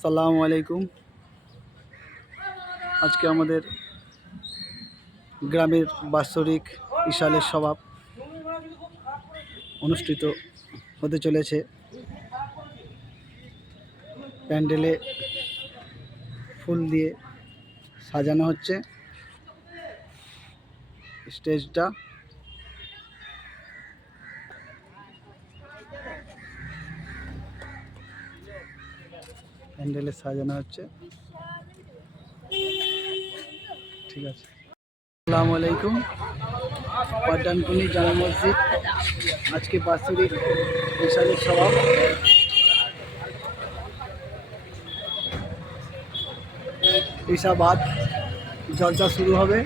আসসালামু আলাইকুম। আজকে আমাদের গ্রামের বাৎসরিক ইশালের সভা অনুষ্ঠিত হতে চলেছে। প্যান্ডেলে ফুল দিয়ে সাজানো হচ্ছে স্টেজটা। প্যান্ডেলে সাজানো হচ্ছে, ঠিক আছে। আসসালামু আলাইকুম। পাড্ডানকুনি জামে মসজিদ আজকে বাৎসরিক ইশালের সভা। ঈশা বাদ জলসা শুরু হবে।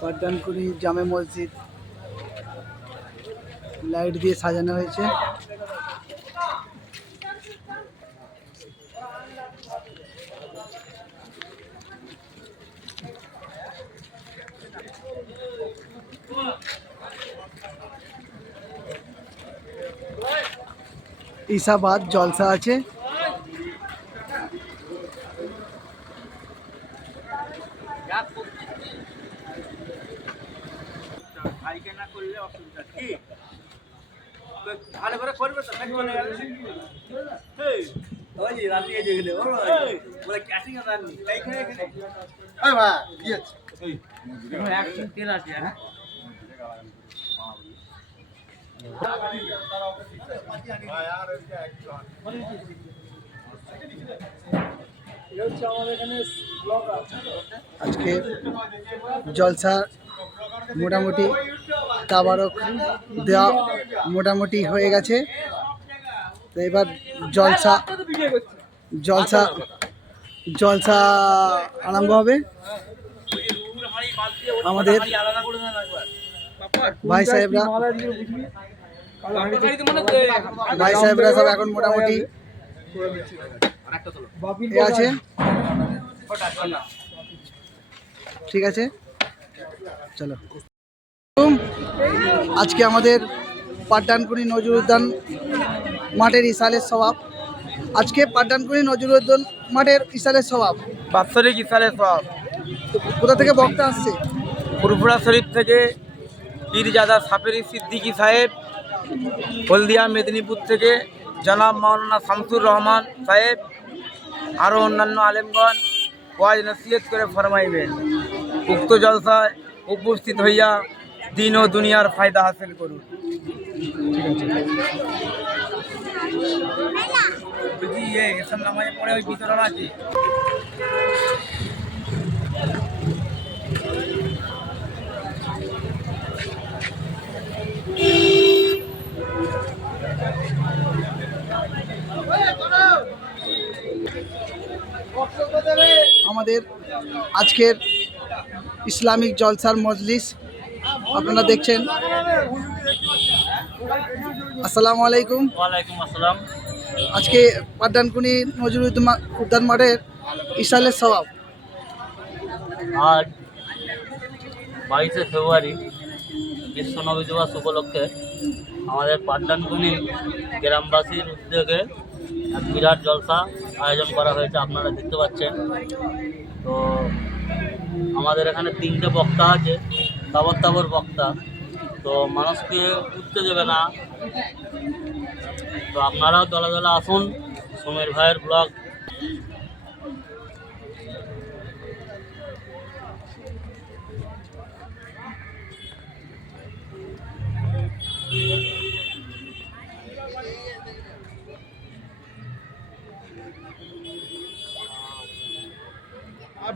পাড্ডানকুনি জামে মসজিদ লাইট দিয়ে সাজানো হয়েছে। ঈশাবাদ জলসা আছে। আজকে জলসা মোটামুটি তাবারক দেওয়া মোটামুটি হয়ে গেছে। তো এবার জলসা জলসা জলসা আরম্ভ হবে। আমাদের ভাই সাহেবরা সব এখন মোটামুটি আছে, ঠিক আছে। চলো, আজকে আমাদের পাড্ডানকুনি নজরুল উদ্যান মাঠের ইশালের স্বভাব। আজকে পাড্ডানকুনি নজরুল উদ্যান মাঠের ইশালের স্বভাব, বাৎসরিক ইশালের স্বভাব। কোথা থেকে বক্তা আসছে? ফুরফুরা শরীফ থেকে পীরজাদা সাপেরি সিদ্দিকী সাহেব, হলদিয়া মেদিনীপুর থেকে জনাব মাওলানা শামসুর রহমান সাহেব, আরও অন্যান্য আলেমগণ ওয়াজ নসিহত করে ফরমাইবেন। উক্ত জলসায় উপস্থিত হইয়া দিন ও দুনিয়ার ফায়দা হাসিল করুন। এসব নামাজে পড়ে ওই বিতরণ আছে। আমাদের আজকের ইসলামিক জলসার মজলিস আপনারা দেখছেন। আসসালামু আলাইকুম। ওয়ালাইকুম আসসালাম। আজকে পাড্ডানকুনি নজরুল উদ্যান মাঠের ইশালের স্বভাব। আজ 22শে ফেব্রুয়ারি বিশ্ব নবী দিবস উপলক্ষে আমাদের পাড্ডানকুনি গ্রামবাসীর উদ্যোগে এক বিরাট জলসা আয়োজন করা হয়েছে, আপনারা দেখতে পাচ্ছেন। তো আমাদের এখানে 3টে বক্তা আছে, তাবর বক্তা। তো মানুষকে উঠতে দেবে না, তো আপনারাও দলে দলে আসুন। সমীর ভাইয়ের ব্লগ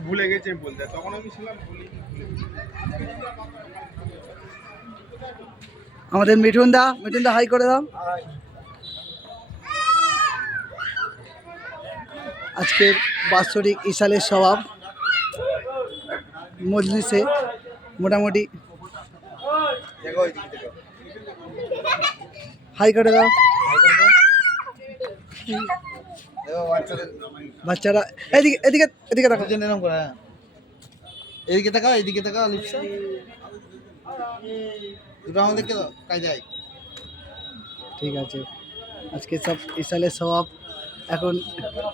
ভুলে গেছি বলতে, তখন আমি ছিলাম। আমাদের মিঠুন দা হাই করে দাও। আজকের বাৎসরিক ইশালের স্বভাব মজলিসে মোটামুটি হাই করে দাও। বাচ্চারা এদিকে এদিকে এদিকে দেখো। এদিকে তাকাও লিপসা দুটো আমাদেরকে দাও কায়দায়। ঠিক আছে, আজকে সব ইসালের স্বভাব এখন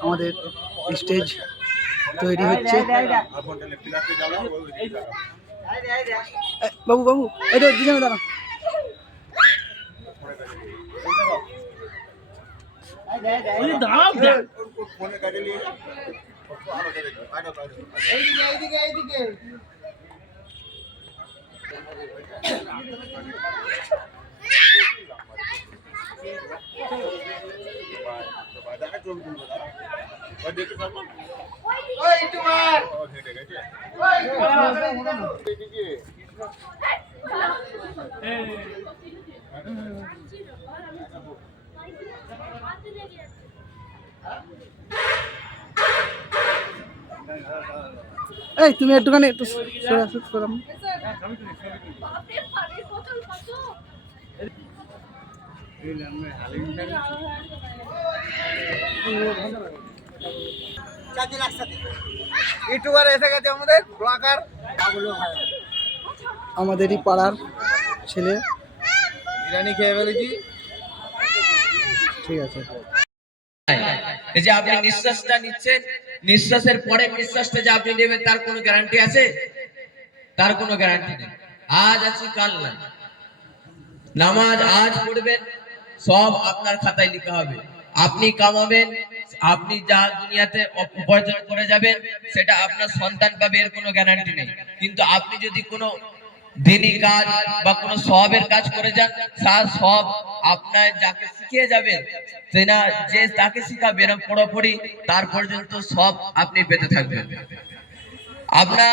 আমাদের স্টেজ তৈরি হচ্ছে। বাবু বাবু এই তো দুজনে দাঁড়া। এই তুমি একটুখানি একটু সরে আসো সরাম। ইউটিউবার এসে গেছে আমাদের ব্লগার আমাদেরই পাড়ার ছেলে। বিরিয়ানি খেয়ে ফেলেছি। ঠিক আছে, এই যে আপনি নিঃশ্বাসটা নিচ্ছেন, নিঃশ্বাসের পরে নিঃশ্বাসটা যে আপনি নেবেন তার কোনো গ্যারান্টি আছে? তার কোনো গ্যারান্টি নেই। আজ আছে কাল নাই। নামাজ আজ পড়বেন, সব আপনার খাতায় লেখা হবে। আপনি কামাবেন, আপনি যা দুনিয়াতে উপার্জন করে যাবেন সেটা আপনার সন্তান পাবে, এর কোনো গ্যারান্টি নেই। কিন্তু আপনি যদি কোনো দিনী কাজ বা কোনো সওয়াবের কাজ করে যান, তার সব আপনার যাকে শিখিয়ে যাবেন সেনা যে তাকে শিখাবেন পুরোপুরি তার পর্যন্ত সব আপনি পেতে থাকবেন। আপনার